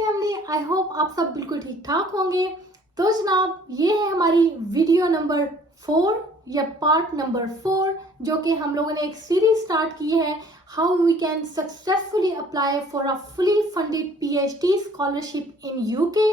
Family, I hope आप सब बिल्कुल ठीक ठाक होंगे। तो जनाब, ये है हमारी वीडियो नंबर 4 या पार्ट नंबर 4, जो कि हम लोगों ने एक सीरीज स्टार्ट की है, how we can successfully apply for a fully funded PhD scholarship in UK.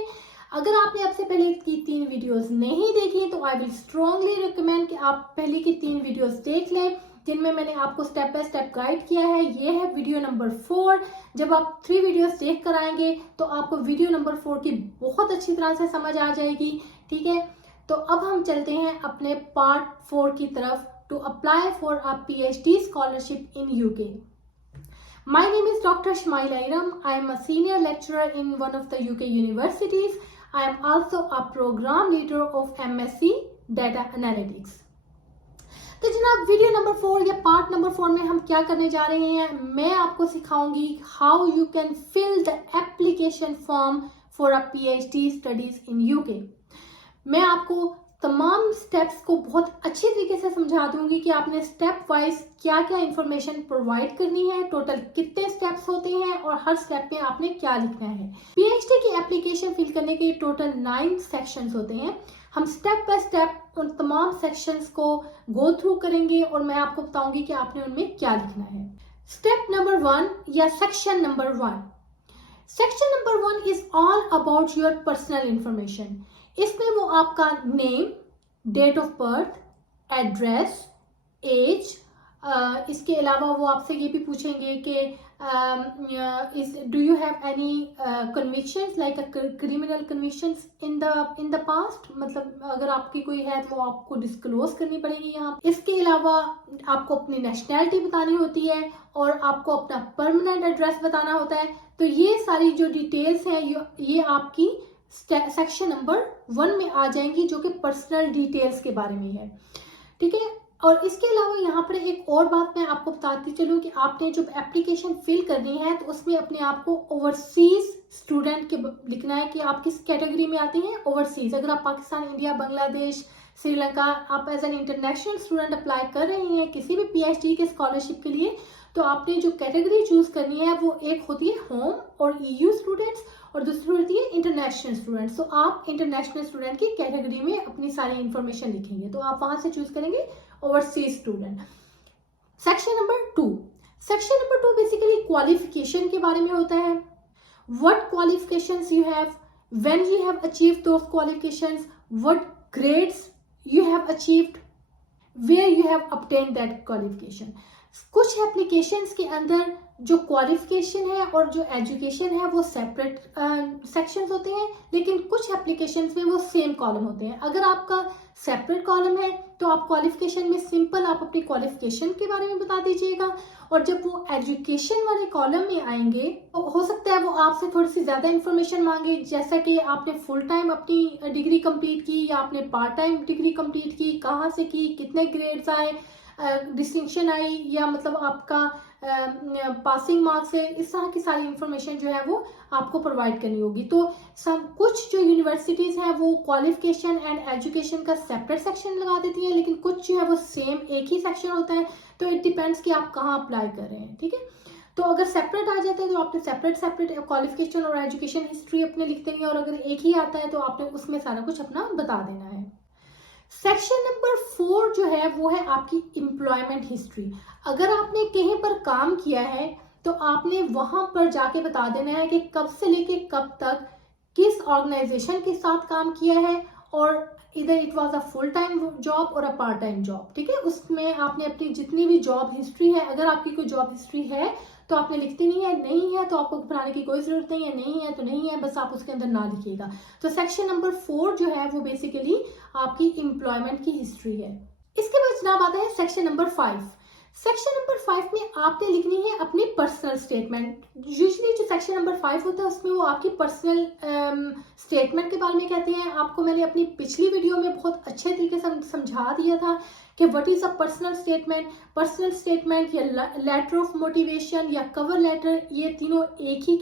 अगर आपने अब से पहले की 3 वीडियोस नहीं देखी तो आई विल स्ट्रांगली रिकमेंड कि आप पहले की 3 वीडियोस देख लें, जिनमें मैंने आपको स्टेप बाय स्टेप गाइड किया है। ये है वीडियो नंबर 4। जब आप 3 वीडियोस देख कर आएंगे तो आपको वीडियो नंबर 4 की बहुत अच्छी तरह से समझ आ जाएगी। ठीक है, तो अब हम चलते हैं अपने पार्ट 4 की तरफ, to apply for a PhD scholarship in UK. My name is Dr. Shmail Airam. I am a senior lecturer in one of the UK universities. I am also a program leader of MSc Data Analytics. तो जनाब, video number 4 या part number 4 में हम क्या करने जा रहे हैं, मैं आपको सिखाऊंगी how you can fill the application form for a PhD studies in UK. मैं आपको तमाम स्टेप्स को बहुत अच्छे तरीके से समझा दूंगी कि आपने स्टेप वाइज क्या क्या इंफॉर्मेशन प्रोवाइड करनी है, टोटल कितने स्टेप्स होते हैं और हर स्टेप में आपने क्या लिखना है। पीएचडी की एप्लीकेशन फिल करने के टोटल 9 सेक्शंस होते हैं। हम स्टेप बाय स्टेप उन तमाम सेक्शंस को गो थ्रू करेंगे और मैं आपको बताऊंगी कि आपने उनमें क्या लिखना है। स्टेप नंबर 1 या section number 1। Section number 1 is all about your personal information. इसमें वो आपका name, date of birth, address, age, इसके अलावा वो आपसे ये भी पूछेंगे कि do you have any convictions like criminal convictions in the past, मतलब अगर आपकी कोई है तो वो आपको डिस्क्लोज करनी पड़ेगी यहाँ। इसके अलावा आपको अपनी नेशनैलिटी बतानी होती है और आपको अपना परमानेंट एड्रेस बताना होता है। तो ये सारी जो डिटेल्स हैं ये आपकी सेक्शन नंबर 1 में आ जाएंगी, जो कि पर्सनल डिटेल्स के बारे में है। ठीक है, और इसके अलावा यहाँ पर एक और बात मैं आपको बताती चलूँ कि आपने जब एप्लीकेशन फिल करनी है तो उसमें अपने आप को ओवरसीज स्टूडेंट के लिखना है कि आप किस कैटेगरी में आते हैं। ओवरसीज, अगर आप पाकिस्तान, इंडिया, बांग्लादेश, श्रीलंका, आप as an international student apply कर रहे हैं किसी भी पीएचडी के स्कॉलरशिप के लिए, तो आपने जो कैटेगरी चूज करनी है वो एक होती है होम और ईयू स्टूडेंट्स और दूसरी होती है इंटरनेशनल स्टूडेंट्स। तो आप इंटरनेशनल स्टूडेंट की कैटेगरी में अपनी सारी इंफॉर्मेशन लिखेंगे, तो आप वहां से चूज करेंगे overseas student. Section number 2। Section number 2 basically qualification के बारे में होता है। What qualifications you have, when you have achieved those qualifications, what grades you have achieved, where you have obtained that qualification. कुछ एप्लीकेशंस के अंदर जो क्वालिफिकेशन है और जो एजुकेशन है वो सेपरेट सेक्शंस होते हैं, लेकिन कुछ एप्लीकेशंस में वो सेम कॉलम होते हैं। अगर आपका सेपरेट कॉलम है तो आप क्वालिफिकेशन में सिंपल आप अपनी क्वालिफिकेशन के बारे में बता दीजिएगा, और जब वो एजुकेशन वाले कॉलम में आएंगे तो हो सकता है वो आपसे थोड़ी सी ज्यादा इंफॉर्मेशन मांगे, जैसा कि आपने फुल टाइम अपनी डिग्री कंप्लीट की या आपने पार्ट टाइम डिग्री कंप्लीट की, कहाँ से की, कितने ग्रेड्स आए, डिस्टिंक्शन आई, या मतलब आपका पासिंग मार्क्स है, इस तरह की सारी इंफॉर्मेशन जो है वो आपको प्रोवाइड करनी होगी। तो सब कुछ जो यूनिवर्सिटीज हैं वो क्वालिफिकेशन एंड एजुकेशन का सेपरेट सेक्शन लगा देती हैं, लेकिन कुछ जो है वो सेम एक ही सेक्शन होता है। तो इट डिपेंड्स कि आप कहाँ अप्लाई कर रहे हैं। ठीक है, तो अगर सेपरेट आ जाता है तो आपने सेपरेट क्वालिफिकेशन और एजुकेशन हिस्ट्री अपने लिख देनी है, और अगर एक ही आता है तो आपने उसमें सारा कुछ अपना बता देना है। सेक्शन नंबर 4 जो है वो है आपकी एम्प्लॉयमेंट हिस्ट्री। अगर आपने कहीं पर काम किया है तो आपने वहां पर जाके बता देना है कि कब से लेके कब तक किस ऑर्गेनाइजेशन के साथ काम किया है, और इधर it was a full time job और अ पार्ट टाइम जॉब। ठीक है, उसमें आपने अपनी जितनी भी जॉब हिस्ट्री है, अगर आपकी कोई जॉब हिस्ट्री है तो आपने लिख देनी है, नहीं है तो आपको घबराने की कोई जरूरत नहीं है, नहीं है तो नहीं है, बस आप उसके अंदर ना लिखिएगा। तो सेक्शन नंबर 4 जो है वो बेसिकली आपकी एम्प्लॉयमेंट की हिस्ट्री है। इसके बाद जनाब आता है सेक्शन नंबर 5। सेक्शन नंबर 5 में आपने लिखनी है अपनी पर्सनल स्टेटमेंट। यूजुअली जो सेक्शन नंबर 5 होता है उसमें वो आपकी पर्सनल स्टेटमेंट के बारे में कहते हैं। आपको मैंने अपनी पिछली वीडियो में बहुत अच्छे तरीके से समझा दिया था कि what is a personal statement. Personal statement या लेटर ऑफ मोटिवेशन या कवर लेटर, ये तीनों एक ही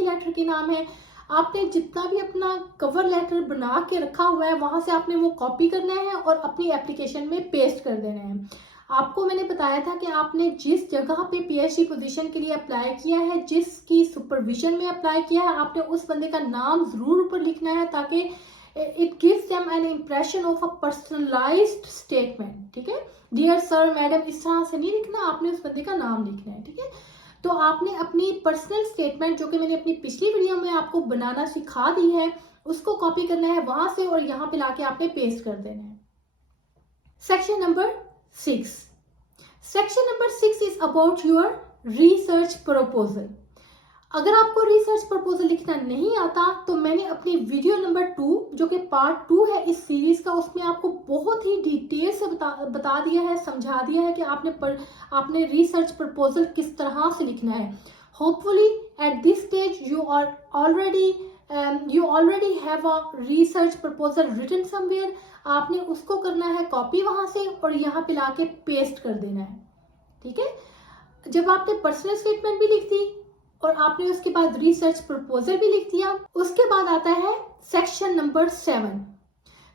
लेटर के नाम है। आपने जितना भी अपना कवर लेटर बना के रखा हुआ है वहां से आपने वो कॉपी करना है और अपनी एप्लीकेशन में पेस्ट कर देना है। आपको मैंने बताया था कि आपने जिस जगह पे पीएचडी पोजीशन के लिए अप्लाई किया है, जिसकी सुपरविजन में अप्लाई किया है, आपने उस बंदे का नाम जरूर ऊपर लिखना है ताकि it gives them an impression of a personalised statement. ठीक है, डियर सर मैडम इस तरह से नहीं लिखना, आपने उस बंदे का नाम लिखना है। ठीक है, तो आपने अपनी पर्सनल स्टेटमेंट जो कि मैंने अपनी पिछली वीडियो में आपको बनाना सिखा दी है, उसको कॉपी करना है वहां से और यहाँ पे लाके आपने पेस्ट कर देना है। Section number 6। Section number 6 is about your research proposal. अगर आपको रिसर्च प्रपोजल लिखना नहीं आता तो मैंने अपनी वीडियो नंबर 2 जो कि पार्ट 2 है इस सीरीज का, उसमें आपको बहुत ही डिटेल से बता दिया है, समझा दिया है कि आपने रिसर्च प्रपोजल किस तरह से लिखना है। Hopefully at this stage you already have a research proposal written somewhere. आपने उसको करना है कॉपी वहां से और यहाँ पे लाके पेस्ट कर देना है। ठीक है, जब आपने पर्सनल स्टेटमेंट भी लिख दी और आपने उसके बाद रिसर्च प्रपोजल भी लिख दिया, उसके बाद आता है सेक्शन नंबर 7।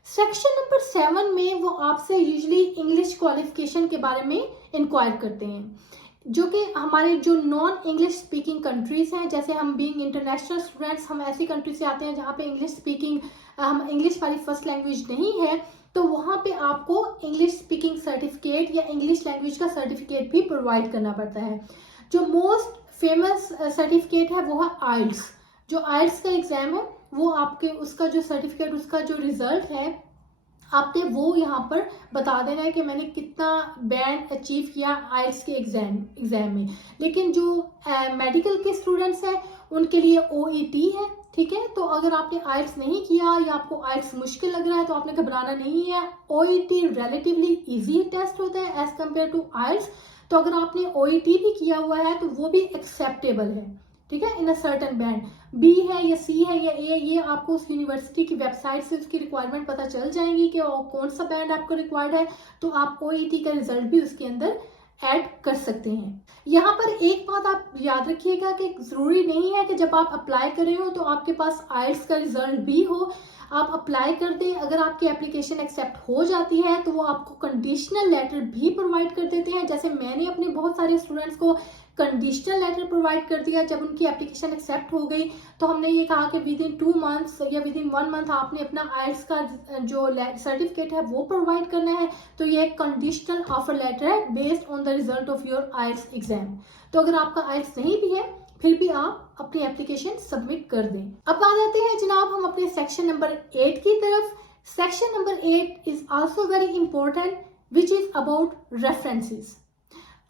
सेक्शन नंबर 7 में वो आपसे यूजुअली इंग्लिश क्वालिफिकेशन के बारे में इंक्वायर करते हैं, जो कि हमारे जो नॉन इंग्लिश स्पीकिंग कंट्रीज हैं, जैसे हम बीइंग इंटरनेशनल स्टूडेंट्स हम ऐसी कंट्री से आते हैं जहाँ पे हम इंग्लिश वाली फर्स्ट लैंग्वेज नहीं है, तो वहाँ पे आपको इंग्लिश स्पीकिंग सर्टिफिकेट या इंग्लिश लैंग्वेज का सर्टिफिकेट भी प्रोवाइड करना पड़ता है। जो मोस्ट फेमस सर्टिफिकेट है वो है आइल्स। जो आइल्स का एग्जाम है वो आपके उसका जो सर्टिफिकेट, उसका जो रिजल्ट है, आपने वो यहाँ पर बता देना है कि मैंने कितना बैंड अचीव किया आइल्स के एग्जाम में। लेकिन जो मेडिकल के स्टूडेंट्स हैं उनके लिए OET है। ठीक है, तो अगर आपने आइल्स नहीं किया या आपको आइल्स मुश्किल लग रहा है तो आपने घबराना नहीं है। OET रिलेटिवली इजी टेस्ट होता है एज कम्पेयर टू आइल्स, तो अगर आपने OET भी किया हुआ है तो वो भी एक्सेप्टेबल है। ठीक है, इन अ सर्टन बैंड, B है या C है या A, ये आपको उस यूनिवर्सिटी की वेबसाइट से उसकी रिक्वायरमेंट पता चल जाएंगी कि कौन सा बैंड आपको रिक्वायर्ड है, तो आप OET का रिजल्ट भी उसके अंदर ऐड कर सकते हैं। यहाँ पर एक बात आप याद रखिएगा कि जरूरी नहीं है कि जब आप अप्लाई कर रहे हो तो आपके पास आइल्स का रिजल्ट भी हो। आप अप्लाई कर दें, अगर आपकी एप्लीकेशन एक्सेप्ट हो जाती है तो वो आपको कंडीशनल लेटर भी प्रोवाइड कर देते हैं। जैसे मैंने अपने बहुत सारे स्टूडेंट्स को कंडीशनल लेटर प्रोवाइड कर दिया जब उनकी एप्लीकेशन एक्सेप्ट हो गई, तो हमने ये कहा कि विद इन 2 मंथ्स या विद इन 1 मंथ आपने अपना आइल्स का जो सर्टिफिकेट है वो प्रोवाइड करना है। तो ये एक कंडीशनल ऑफर लेटर है based on the result of your IELTS exam. तो अगर आपका आइल्स नहीं भी है फिर भी आप अपनी एप्लीकेशन सबमिट कर दें। अब आ जाते हैं जनाब हम अपने सेक्शन नंबर 8 की तरफ। Section number 8 is also very important which is about references.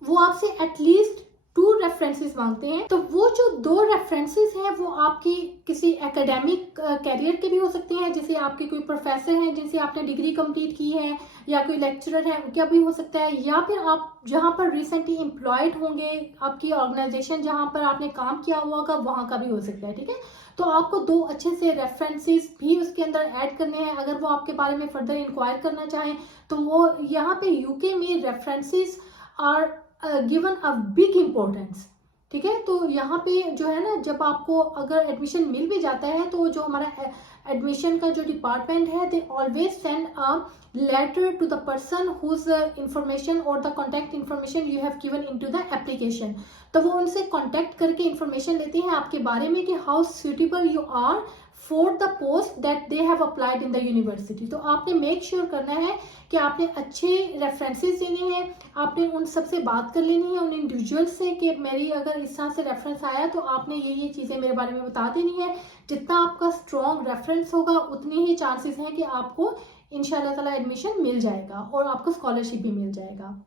वो आपसे एटलीस्ट 2 रेफरेंसेस मांगते हैं। तो वो जो 2 रेफरेंसेस हैं वो आपकी किसी एकेडमिक कैरियर के भी हो सकते हैं, जैसे आपके कोई प्रोफेसर हैं जिनसे आपने डिग्री कंप्लीट की है, या कोई लेक्चरर है उनका भी हो सकता है, या फिर आप जहां पर रिसेंटली एम्प्लॉयड होंगे, आपकी ऑर्गेनाइजेशन जहां पर आपने काम किया हुआ होगा वहां का भी हो सकता है। ठीक है, तो आपको 2 अच्छे से रेफरेंसेस भी उसके अंदर ऐड करने हैं। अगर वो आपके बारे में फर्दर इंक्वायर करना चाहें तो वो यहाँ पे यूके में references are given a big importance. ठीक है, तो यहाँ पे जो है ना, जब आपको अगर एडमिशन मिल भी जाता है तो जो हमारा एडमिशन का जो डिपार्टमेंट है they always send a letter to the person whose information और the contact information you have given into the application. तो वो उनसे कॉन्टैक्ट करके इंफॉर्मेशन लेते हैं आपके बारे में कि how suitable you are for the post that they have applied in the university. तो आपने मेक श्योर करना है कि आपने अच्छे रेफरेंसेस देने हैं, आपने उन सबसे बात कर लेनी है, उन इंडिविजुअल से, कि मेरी अगर इस तरह से रेफरेंस आया तो आपने ये चीज़ें मेरे बारे में बता देनी है। जितना आपका स्ट्रॉन्ग रेफरेंस होगा उतनी ही चांसेस हैं कि आपको इंशाल्लाह ताला एडमिशन मिल जाएगा और आपको स्कॉलरशिप भी मिल जाएगा।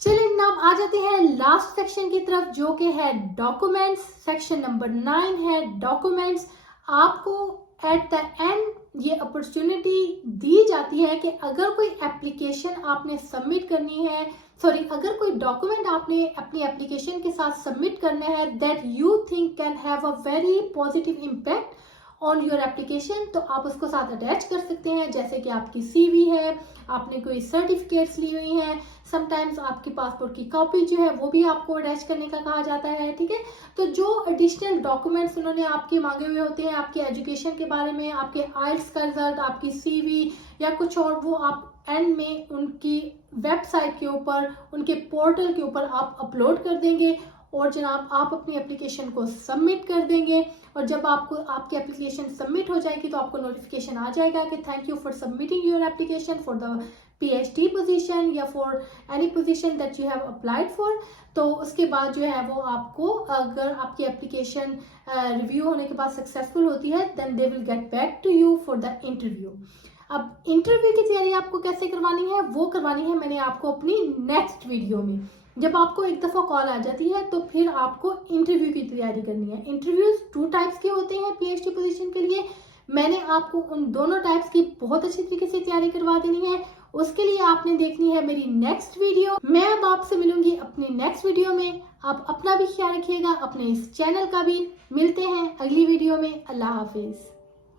चलिए जनाब आ जाते हैं लास्ट सेक्शन की तरफ जो कि है डॉक्यूमेंट्स। सेक्शन नंबर 9 है डॉक्यूमेंट्स। आपको एट द एंड ये अपॉर्चुनिटी दी जाती है कि अगर कोई एप्लीकेशन आपने सबमिट करनी है, अगर कोई डॉक्यूमेंट आपने अपनी एप्लीकेशन के साथ सबमिट करना है that you think can have a very positive impact on your application, तो आप उसको साथ अटैच कर सकते हैं। जैसे कि आपकी CV है, आपने कोई सर्टिफिकेट्स ली हुई हैं, समटाइम्स आपकी पासपोर्ट की कॉपी जो है वो भी आपको अटैच करने का कहा जाता है। ठीक है, तो जो एडिशनल डॉक्यूमेंट्स उन्होंने आपके मांगे हुए होते हैं आपके एजुकेशन के बारे में, आपके आइल्स का रिजल्ट, आपकी CV या कुछ और, वो आप एंड में उनकी वेबसाइट के ऊपर, उनके पोर्टल के ऊपर आप अपलोड कर देंगे और जनाब आप अपनी एप्लीकेशन को सबमिट कर देंगे। और जब आपकी एप्लीकेशन सबमिट हो जाएगी तो आपको नोटिफिकेशन आ जाएगा कि thank you for submitting your application for the PhD position या for any position that you have applied for. तो उसके बाद जो है वो आपको, अगर आपकी एप्लीकेशन रिव्यू होने के बाद सक्सेसफुल होती है, then they will get back to you for the interview. अब इंटरव्यू की तैयारी आपको कैसे करवानी है, वो करवानी है मैंने आपको अपनी नेक्स्ट वीडियो में। जब आपको एक दफ़ा कॉल आ जाती है तो फिर आपको इंटरव्यू की तैयारी करनी है। इंटरव्यूज 2 टाइप्स के होते हैं PhD पोजीशन के लिए। मैंने आपको उन दोनों टाइप्स की बहुत अच्छी तरीके से तैयारी करवा देनी है। उसके लिए आपने देखनी है मेरी नेक्स्ट वीडियो। मैं अब आपसे मिलूंगी अपनी नेक्स्ट वीडियो में। आप अपना भी ख्याल रखिएगा, अपने इस चैनल का भी। मिलते हैं अगली वीडियो में। अल्लाह हाफिज।